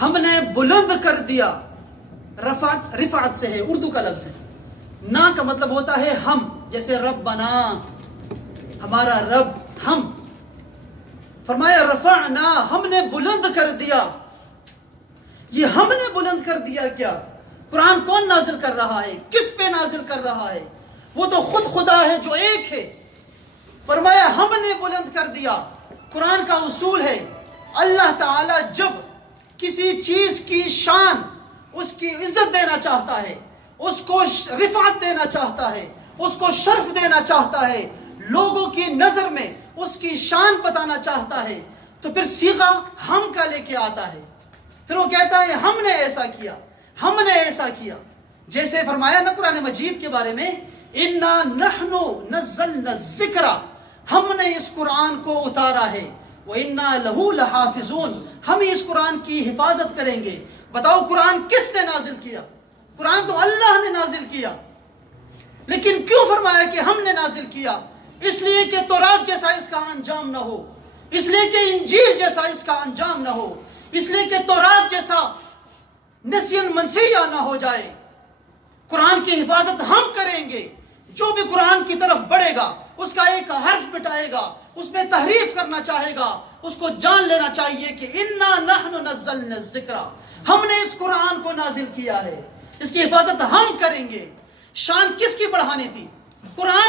ہم نے بلند کر دیا. رفعت سے ہے، اردو کا لفظ ہے. نا کا مطلب ہوتا ہے ہم، جیسے ربنا، ہمارا رب، ہم. فرمایا رفعنا، ہم نے بلند کر دیا. یہ ہم نے بلند کر دیا کیا؟ قرآن کون نازل کر رہا ہے؟ کس پہ نازل کر رہا ہے؟ وہ تو خود خدا ہے جو ایک ہے. فرمایا ہم نے بلند کر دیا. قرآن کا اصول ہے اللہ تعالی جب کسی چیز کی شان، اس کی عزت دینا چاہتا ہے، اس کو رفعت دینا چاہتا ہے، اس کو شرف دینا چاہتا ہے، لوگوں کی نظر میں اس کی شان بتانا چاہتا ہے، تو پھر صیغہ ہم کا لے کے آتا ہے. پھر وہ کہتا ہے ہم نے ایسا کیا، ہم نے ایسا کیا. جیسے فرمایا نا قرآن مجید کے بارے میں، اِنَّا نَحْنُ نَزَّلْنَا الذِّكْرَ، ہم نے اس قرآن کو اتارا ہے. وَإِنَّا لَهُ لَحَافِظُونَ، ہم اس قرآن کی حفاظت کریں گے. بتاؤ قرآن کس نے نازل کیا؟ قرآن تو اللہ نے نازل کیا. لیکن کیوں فرمایا کہ ہم نے نازل کیا؟ اس لیے کہ تورات جیسا اس کا انجام نہ ہو، اس لیے کہ انجیل جیسا اس کا انجام نہ ہو، اس لیے کہ تورات جیسا نسین منسیہ نہ ہو جائے. قرآن کی حفاظت ہم کریں گے. جو بھی قرآن کی طرف بڑھے گا، اس کا ایک حرف مٹائے گا، اس میں تحریف کرنا چاہے گا، اس کو جان لینا چاہیے کہ اِنَّا نَحْنُ نَزَّلْنَا الذِّكْرَ، ہم نے اس قرآن کو نازل کیا ہے، اس کی حفاظت ہم کریں گے. شان کس کی بڑھانی تھی؟ قرآن